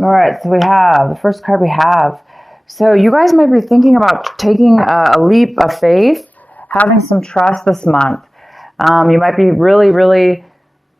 All right, so we have the first card we have. So you guys might be thinking about taking a leap of faith, having some trust this month. You might be really, really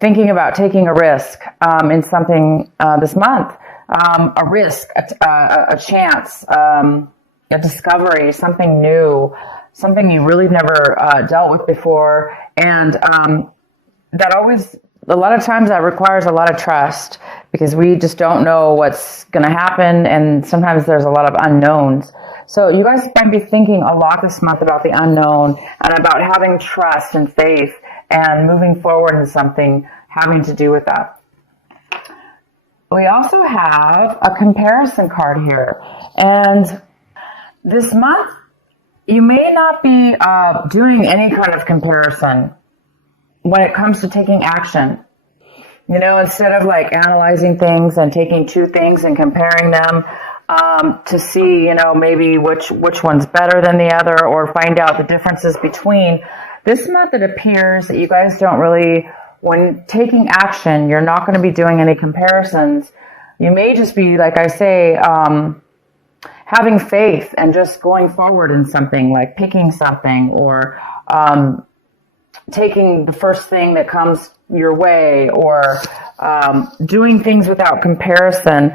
thinking about taking a risk in something this month. A risk, a chance, a discovery, something new, something you really never dealt with before. And that always, a lot of times that requires a lot of trust because we just don't know what's going to happen. And sometimes there's a lot of unknowns. So you guys might be thinking a lot this month about the unknown and about having trust and faith and moving forward in something having to do with that. We also have a comparison card here. And this month, you may not be doing any kind of comparison when it comes to taking action. You know, instead of like analyzing things and taking two things and comparing them to see, you know, maybe which one's better than the other or find out the differences between. This month it appears that you guys don't really, when taking action, you're not going to be doing any comparisons. You may just be, like I say, having faith and just going forward in something, like picking something or taking the first thing that comes your way, or doing things without comparison,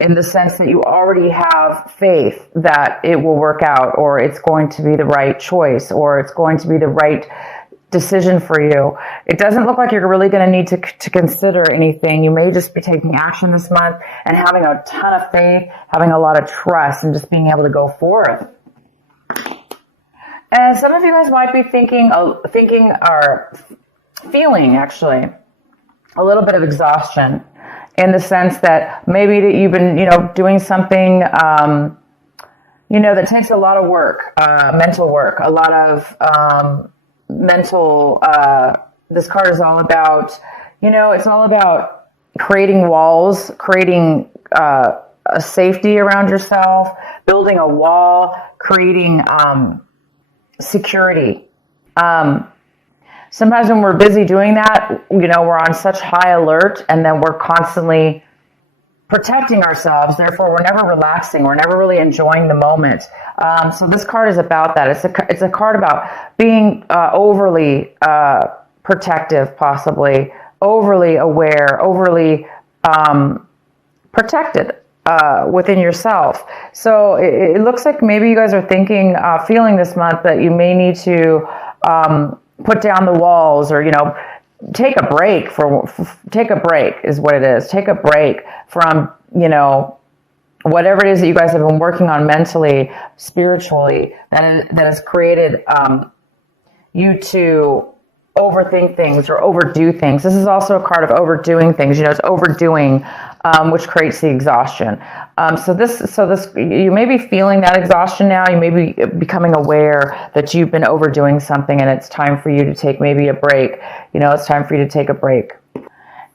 in the sense that you already have faith that it will work out, or it's going to be the right choice, or it's going to be the right decision for you. It doesn't look like you're really going to need to consider anything. You may just be taking action this month and having a ton of faith, having a lot of trust, and just being able to go forth. And some of you guys might be thinking or feeling actually a little bit of exhaustion, in the sense that maybe that you've been, doing something, that takes a lot of work, mental work, a lot of mental. This card is all about, it's all about creating walls, creating a safety around yourself, building a wall, creating security. Sometimes when we're busy doing that, we're on such high alert, and then we're constantly protecting ourselves. Therefore, we're never relaxing. We're never really enjoying the moment. So this card is about that. It's a card about being overly protective, possibly overly aware, overly protected within yourself. So it looks like maybe you guys are thinking, feeling this month that you may need to put down the walls, or take a break is what it is. Take a break from whatever it is that you guys have been working on mentally, spiritually, that has created you to overthink things or overdo things. This is also a card of overdoing things. It's overdoing, which creates the exhaustion. So this, you may be feeling that exhaustion now. You may be becoming aware that you've been overdoing something, and it's time for you to take maybe a break. It's time for you to take a break.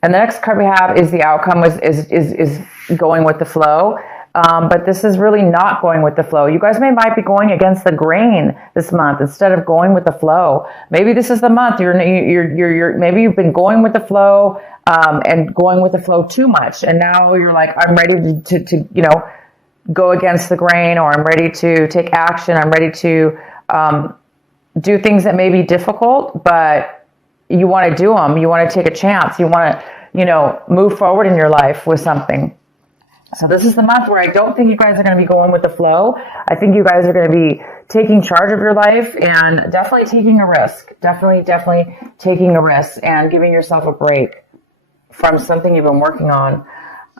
And the next card we have is the outcome is going with the flow. But this is really not going with the flow. You guys might be going against the grain this month instead of going with the flow. Maybe this is the month maybe you've been going with the flow, and going with the flow too much, and now you're like, I'm ready to go against the grain, or I'm ready to take action. I'm ready to do things that may be difficult, but you want to do them. You want to take a chance. You want to move forward in your life with something. So this is the month where I don't think you guys are going to be going with the flow. I think you guys are going to be taking charge of your life and definitely taking a risk. Definitely taking a risk and giving yourself a break from something you've been working on.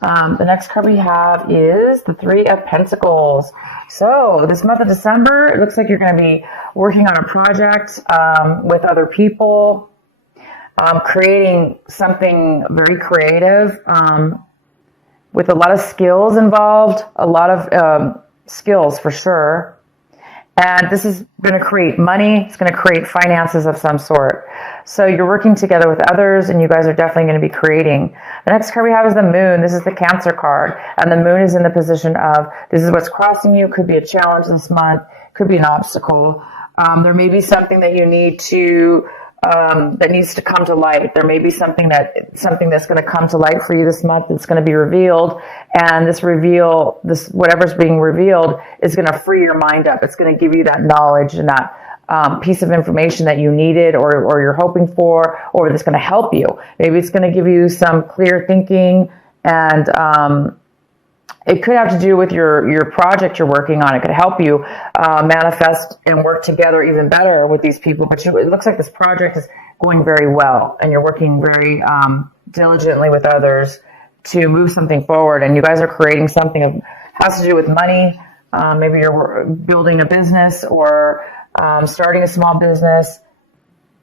The next card we have is the Three of Pentacles. So this month of December, it looks like you're going to be working on a project with other people, creating something very creative, with a lot of skills involved, a lot of skills for sure. And this is going to create money. It's going to create finances of some sort. So you're working together with others, and you guys are definitely going to be creating. The next card we have is the Moon. This is the Cancer card. And the Moon is in the position of, this is what's crossing you. Could be a challenge this month. Could be an obstacle. There may be something that you need to that needs to come to light. There may be something that's going to come to light for you this month. That's going to be revealed, and this whatever's being revealed is going to free your mind up. It's going to give you that knowledge and that piece of information that you needed or you're hoping for, or that's going to help you. Maybe it's going to give you some clear thinking, and it could have to do with your project you're working on. It could help you manifest and work together even better with these people. But it looks like this project is going very well, and you're working very diligently with others to move something forward. And you guys are creating something that has to do with money. Maybe you're building a business or starting a small business.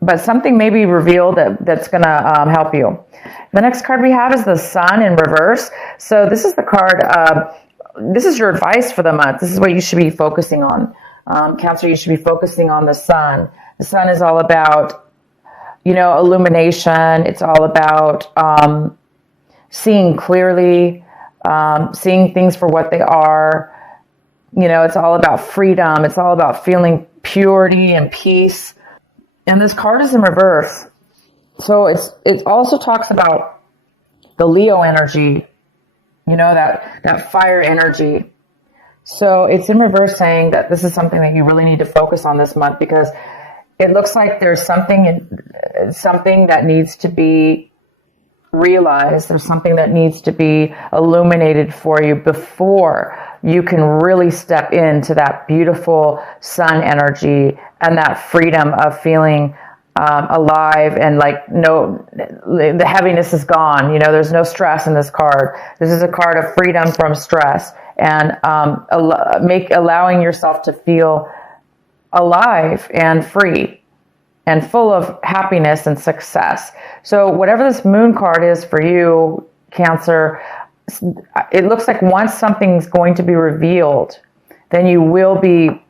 But something may be revealed that's going to help you. The next card we have is the Sun in reverse. So this is the card, this is your advice for the month. This is what you should be focusing on. Cancer, you should be focusing on the Sun. The Sun is all about, illumination. It's all about seeing clearly, seeing things for what they are. It's all about freedom. It's all about feeling purity and peace. And this card is in reverse. So it also talks about the Leo energy, that fire energy. So it's in reverse, saying that this is something that you really need to focus on this month, because it looks like there's something that needs to be realized. There's something that needs to be illuminated for you before you can really step into that beautiful Sun energy and that freedom of feeling alive, and the heaviness is gone. There's no stress in this card. This is a card of freedom from stress, and allowing yourself to feel alive and free and full of happiness and success. So whatever this Moon card is for you, Cancer, it looks like once something's going to be revealed, then you will be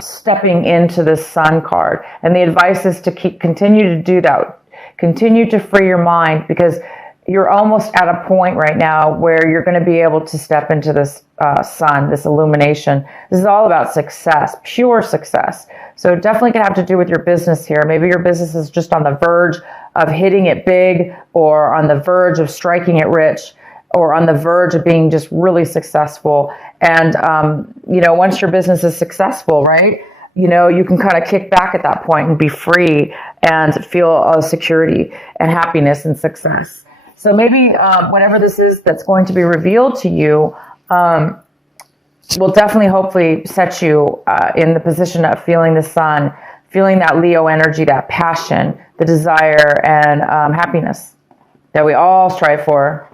stepping into the Sun card. And the advice is to continue to do that. Continue to free your mind, because you're almost at a point right now where you're going to be able to step into this Sun, this illumination. This is all about success, pure success. So definitely going to have to do with your business here. Maybe your business is just on the verge of hitting it big, or on the verge of striking it rich, or on the verge of being just really successful. And, once your business is successful, right, you can kind of kick back at that point and be free and feel security and happiness and success. So maybe whatever this is that's going to be revealed to you will definitely, hopefully, set you in the position of feeling the Sun, feeling that Leo energy, that passion, the desire, and happiness that we all strive for.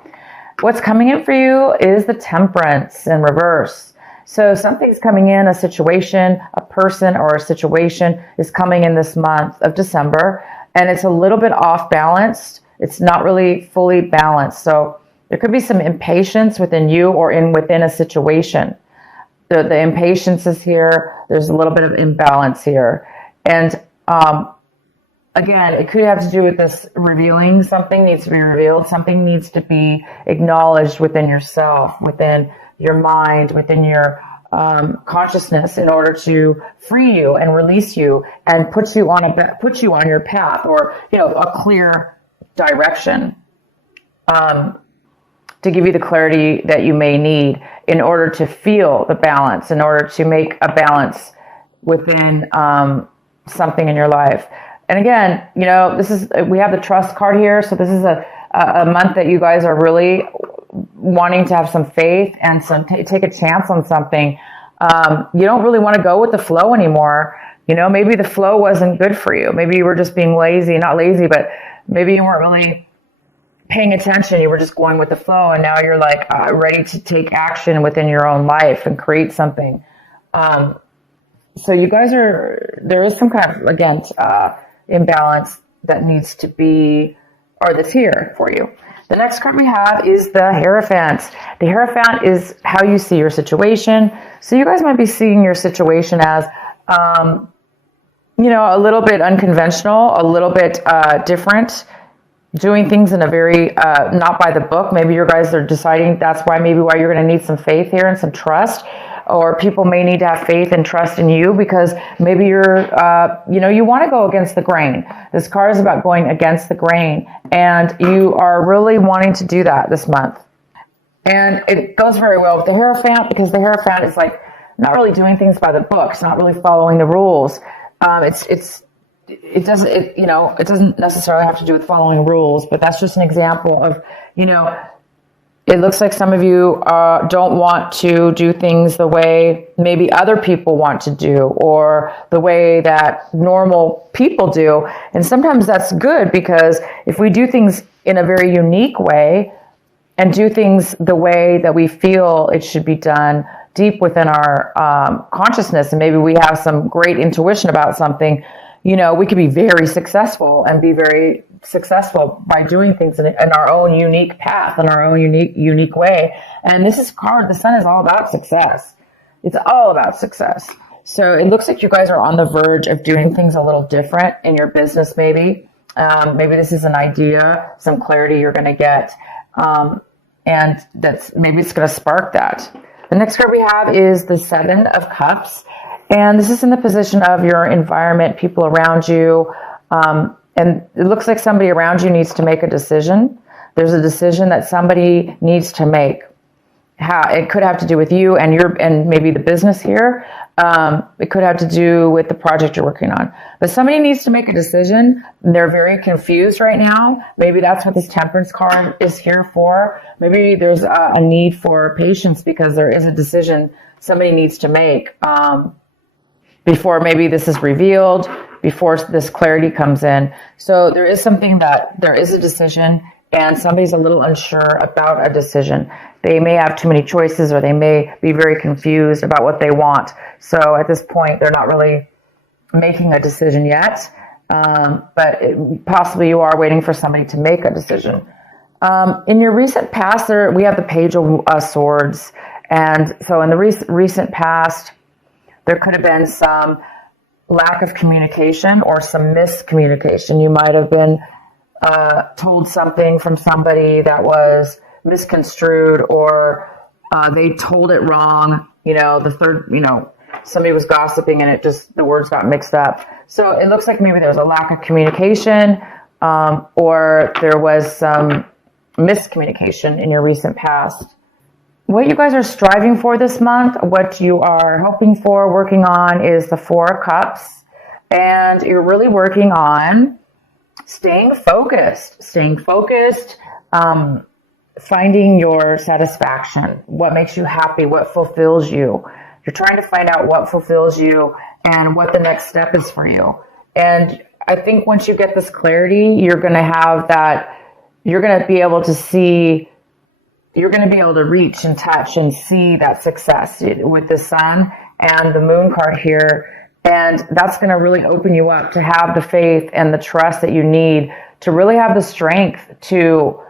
What's coming in for you is the Temperance in reverse. So something's coming in, a situation, a person, or a situation is coming in this month of December, and it's a little bit off balanced. It's not really fully balanced. So there could be some impatience within you or within a situation. The impatience is here. There's a little bit of imbalance here. And again, it could have to do with this revealing. Something needs to be revealed. Something needs to be acknowledged within yourself, within your mind, within your consciousness, in order to free you and release you and put you on your path, or a clear direction, to give you the clarity that you may need in order to feel the balance, in order to make a balance within something in your life. And again, we have the Trust card here. So this is a month that you guys are really wanting to have some faith and take a chance on something. You don't really want to go with the flow anymore. Maybe the flow wasn't good for you. Maybe you were just being lazy, not lazy, but maybe you weren't really paying attention. You were just going with the flow. And now you're ready to take action within your own life and create something. So you guys there is some kind of, again, imbalance that needs to be, or that's here for you. The next card we have is the Hierophant. The Hierophant is how you see your situation. So you guys might be seeing your situation as, a little bit unconventional, a little bit different, doing things in a very, not by the book. Maybe you guys are deciding that's why you're going to need some faith here and some trust. or people may need to have faith and trust in you because maybe you're, you want to go against the grain. This card is about going against the grain, and you are really wanting to do that this month. And it goes very well with the Hierophant, because the Hierophant is like not really doing things by the book. It's not really following the rules. It doesn't necessarily have to do with following rules, but that's just an example of, it looks like some of you don't want to do things the way maybe other people want to do, or the way that normal people do. And sometimes that's good, because if we do things in a very unique way and do things the way that we feel it should be done deep within our consciousness, and maybe we have some great intuition about something, we could be very successful and be very successful by doing things in our own unique path, in our own unique way. And this is card, the Sun is all about success. It's all about success. So it looks like you guys are on the verge of doing things a little different in your business, maybe. Maybe this is an idea, some clarity you're going to get. And maybe it's going to spark that. The next card we have is the Seven of Cups. And this is in the position of your environment, people around you. And it looks like somebody around you needs to make a decision. There's a decision that somebody needs to make. It could have to do with you and maybe the business here. It could have to do with the project you're working on. But somebody needs to make a decision. They're very confused right now. Maybe that's what this Temperance card is here for. Maybe there's a need for patience, because there is a decision somebody needs to make before maybe this is revealed, before this clarity comes in. So there is a decision, and somebody's a little unsure about a decision. They may have too many choices, or they may be very confused about what they want. So at this point, they're not really making a decision yet. But possibly you are waiting for somebody to make a decision. In your recent past, we have the Page of Swords. And so in the recent past, there could have been some lack of communication or some miscommunication. You might have been told something from somebody that was misconstrued, or they told it wrong. Somebody was gossiping and the words got mixed up. So it looks like maybe there was a lack of communication, or there was some miscommunication in your recent past. What you guys are striving for this month, what you are hoping for, working on, is the Four of Cups. And you're really working on staying focused, finding your satisfaction, what makes you happy, what fulfills you. You're trying to find out what fulfills you and what the next step is for you. And I think once you get this clarity, you're going to be able to see, you're going to be able to reach and touch and see that success with the Sun and the Moon card here. And that's going to really open you up to have the faith and the trust that you need to really have the strength to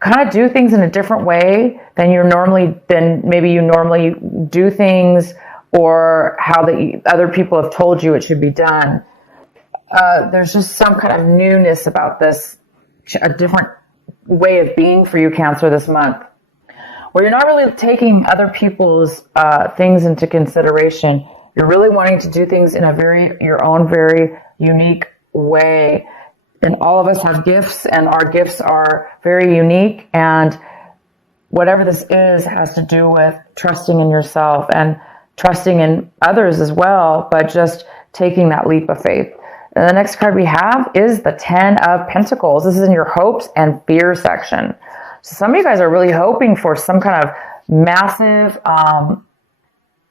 kind of do things in a different way than maybe you normally do things, or how other people have told you it should be done. There's just some kind of newness about this, a different way of being for you, Cancer, this month, where you're not really taking other people's things into consideration. You're really wanting to do things in your own very unique way. And all of us have gifts, and our gifts are very unique. And whatever this is has to do with trusting in yourself and trusting in others as well, but just taking that leap of faith. And the next card we have is the Ten of Pentacles. This is in your hopes and fear section. So some of you guys are really hoping for some kind of massive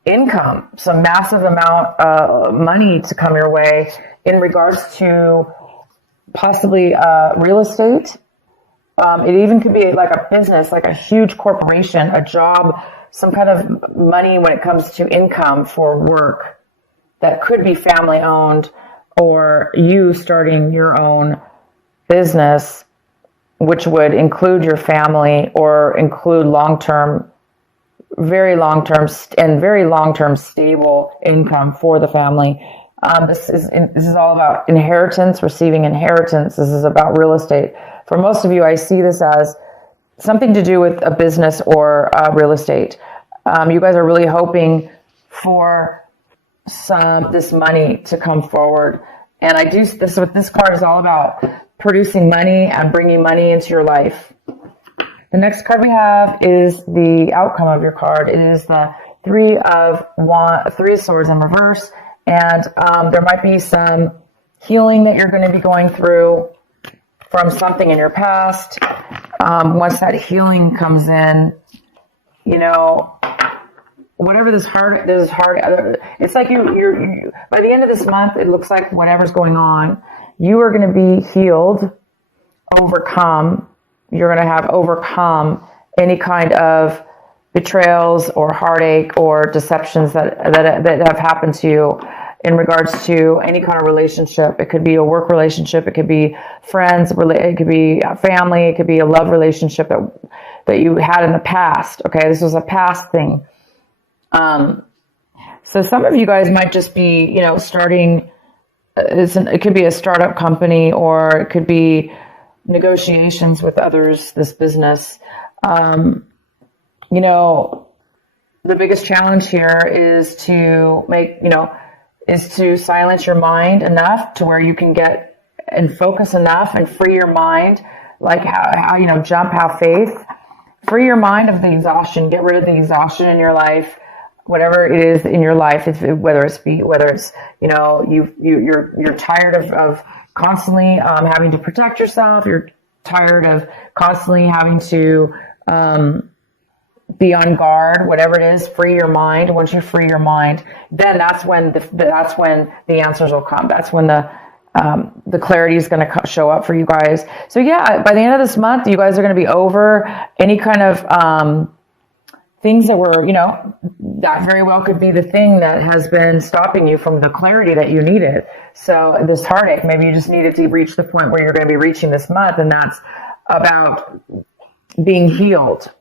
income, some massive amount of money to come your way in regards to possibly real estate. It even could be like a business, like a huge corporation, a job, some kind of money when it comes to income for work that could be family owned, or you starting your own business, which would include your family or include very long-term stable income for the family. This is all about inheritance, receiving inheritance. This is about real estate. For most of you, I see this as something to do with a business or real estate. You guys are really hoping for this money to come forward. And this is what this card is all about, producing money and bringing money into your life. The next card we have is the outcome of your card. It is the Three of Swords in reverse. And there might be some healing that you're going to be going through from something in your past. Once that healing comes in, whatever this hard, it's like you're by the end of this month, it looks like whatever's going on, you are going to be healed, overcome. You're going to have overcome any kind of betrayals or heartache or deceptions that have happened to you in regards to any kind of relationship. It could be a work relationship. It could be friends. It could be family. It could be a love relationship that you had in the past. Okay, this was a past thing. So some of you guys might just be, starting. It could be a startup company, or it could be negotiations with others. This business. The biggest challenge here is to silence your mind enough to where you can get and focus enough and free your mind, like have faith, free your mind of the exhaustion, get rid of the exhaustion in your life, whatever it is in your life, whether it's you're tired of constantly having to protect yourself, you're tired of constantly having to be on guard, whatever it is, free your mind. Once you free your mind, then that's when the answers will come. That's when the clarity is going to show up for you guys. So yeah, by the end of this month, you guys are going to be over any kind of things that were, that very well could be the thing that has been stopping you from the clarity that you needed. So this heartache, maybe you just needed to reach the point where you're going to be reaching this month, and that's about being healed.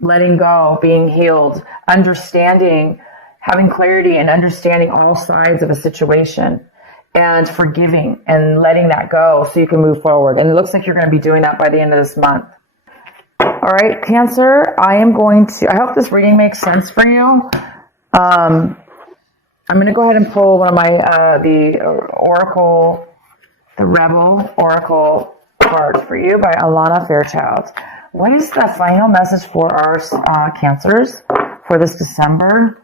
Letting go, being healed, understanding, having clarity and understanding all sides of a situation, and forgiving and letting that go so you can move forward. And it looks like you're going to be doing that by the end of this month. All right, Cancer, I hope this reading makes sense for you. I'm going to go ahead and pull one of my, the Rebel Oracle cards for you by Alana Fairchild. What is the final message for our Cancers for this December?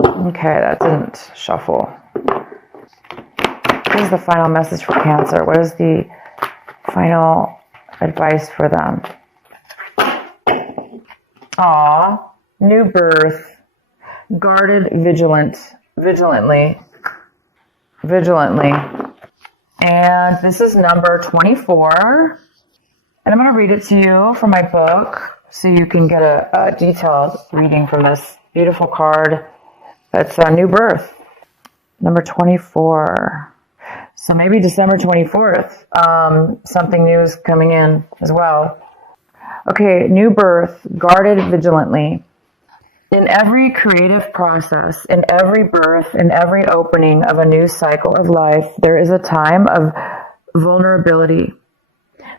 Okay, that didn't shuffle. What is the final message for Cancer? What is the final advice for them? New birth, guarded, vigilantly. And this is number 24. And I'm going to read it to you from my book so you can get a detailed reading from this beautiful card. That's a new birth, number 24. So maybe December 24th, something new is coming in as well. Okay, new birth, guarded vigilantly. In every creative process, in every birth, in every opening of a new cycle of life, there is a time of vulnerability.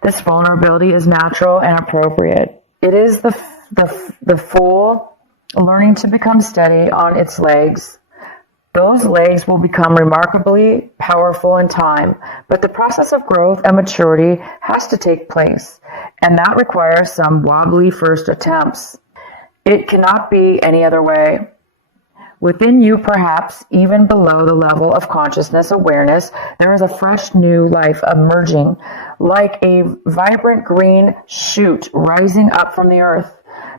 This vulnerability is natural and appropriate. It is the fool learning to become steady on its legs. Those legs will become remarkably powerful in time, but the process of growth and maturity has to take place, and that requires some wobbly first attempts. It cannot be any other way. Within you, perhaps even below the level of consciousness awareness, there is a fresh new life emerging, like a vibrant green shoot rising up from the earth.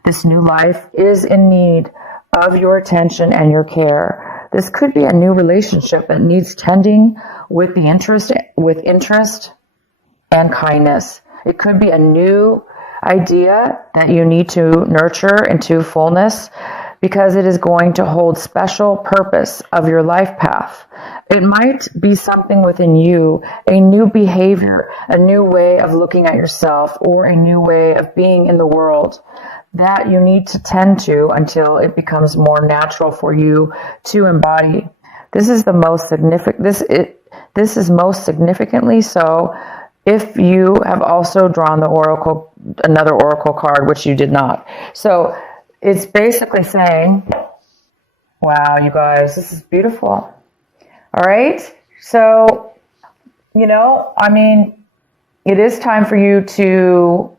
This new life is in need of your attention and your care. This could be a new relationship that needs tending with interest and kindness. It could be a new idea that you need to nurture into fullness because it is going to hold special purpose of your life path. It might be something within you, a new behavior, a new way of looking at yourself, or a new way of being in the world that you need to tend to until it becomes more natural for you to embody. This is most significantly so if you have also drawn the oracle, another oracle card, which you did not. So it's basically saying, wow, you guys, this is beautiful. All right. So, I mean, it is time for you to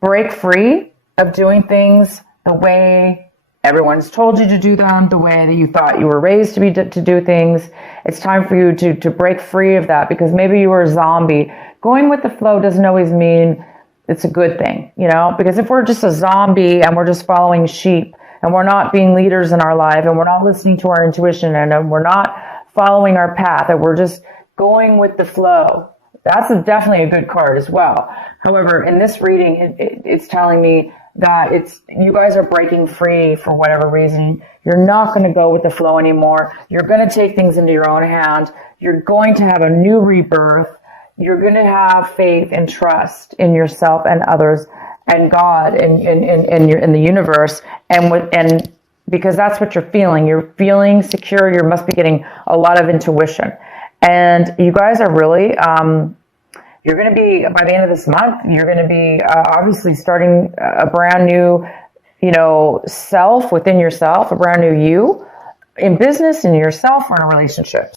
break free of doing things the way everyone's told you to do them, the way that you thought you were raised to do things. It's time for you to break free of that, because maybe you were a zombie. Going with the flow doesn't always mean it's a good thing, because if we're just a zombie and we're just following sheep and we're not being leaders in our life and we're not listening to our intuition and we're not following our path and we're just going with the flow, that's definitely a good card as well. However, in this reading, it's telling me that you guys are breaking free for whatever reason. You're not going to go with the flow anymore. You're going to take things into your own hand. You're going to have a new rebirth. You're going to have faith and trust in yourself and others and God and in the universe, and because that's what you're feeling. You're feeling secure. You must be getting a lot of intuition, and you guys are really. You're going to be, by the end of this month, you're going to be obviously starting a brand new, self within yourself, a brand new you in business, in yourself, or in a relationship.